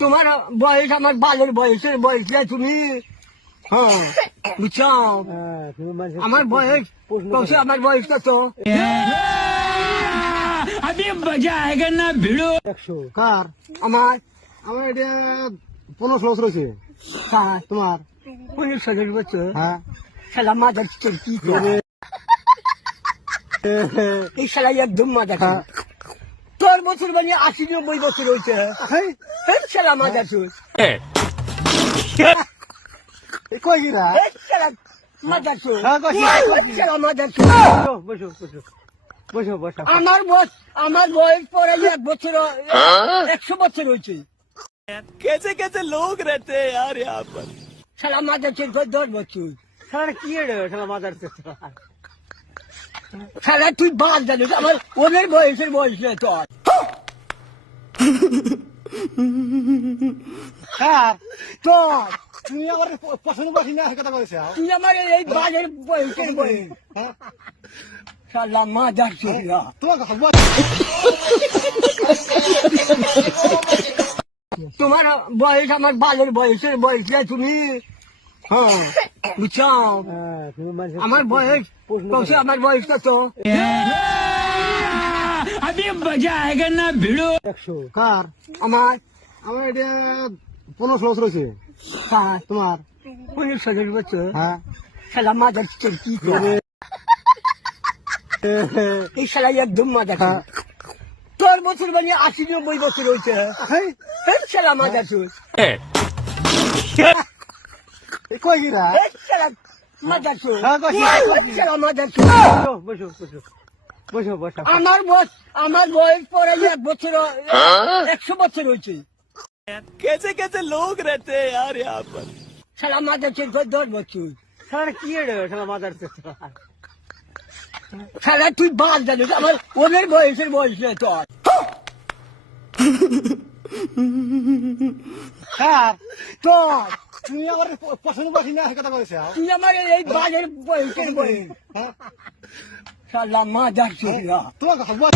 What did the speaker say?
তোমার বয়স আমার বালের বয়সের বয়স না তুমি। হ্যাঁ বুঝছো, আমার বয়স কত, আমার বয়স কত? अभी मजा आएगा ना भिड़ो। 100 কার? আমার আমার এটা 15 বছর হয়েছে। কার? তোমার? 15 বছর। হ্যাঁ শালা মাদার কি করে এই শালা একদম মাদার। তোর বছর মানে 80-90 বছর হয়েছে। এই শালা মাদার চোর, কই গিরা? এই শালা মাদার চোর, হ্যাঁ, কইছি, কইছি। এই শালা মাদার চোর। বসো বসো বসো বসো। আমার বয়স পরে 1 বছর 100 বছর হয়েছে। कैसे कैसे लोग रहते हैं यार यहाँ पर। শালা মাদার চোর কই 10 বছর। শালা কি রে শালা মাদার চোদ। শালা তুই বাদ জানিস আমার ওদের বয়সের বয়স নেই তোর। কার? তোর তুমি আমার পছন্দ করছি না কথা কইছো। তুই আমার এই বালের বয়সের বয়স। হ্যাঁ শালা মাদার চোর। তোমার কথা বল। তোমার বয়স আমার বালের বয়সের বয়স না তুমি। হ্যাঁ বুঝছো, আমার বয়স কত, আমার বয়স কত? अभी मजा आएगा ना भिड़ो। 100 কার? আমার আমার এটা 15 বছর হয়েছে। কার? তোমার? 15 বছর। হ্যাঁ শালা মাদার চোর কি করে এই শালা একদম মাদার। তোর বছর মানে 80-90 বছর হয়েছে। এই শালা মাদার চোর, কই গিরা? এই শালা মাদার চোর, হ্যাঁ, কইছি, কইছি। এই শালা মাদার চোর। বসো বসো বসো বসো। আমার বয়স পরে 1 বছর 100 বছর হয়েছে। कैसे कैसे लोग रहते हैं यार यहाँ पर। শালা মাদার চোর কই 10 বছর। শালা কি রে শালা মাদার চোদ। শালা তুই বাদ জানিস আমার ওদের বয়সের বয়স নেই তোর। কার? তোর তুমি আমার পছন্দ করছি না কথা কইছো। তুই আমার এই বালের বয়সের বয়স। হ্যাঁ শালা মাদার চোর। তোমার কথা বল।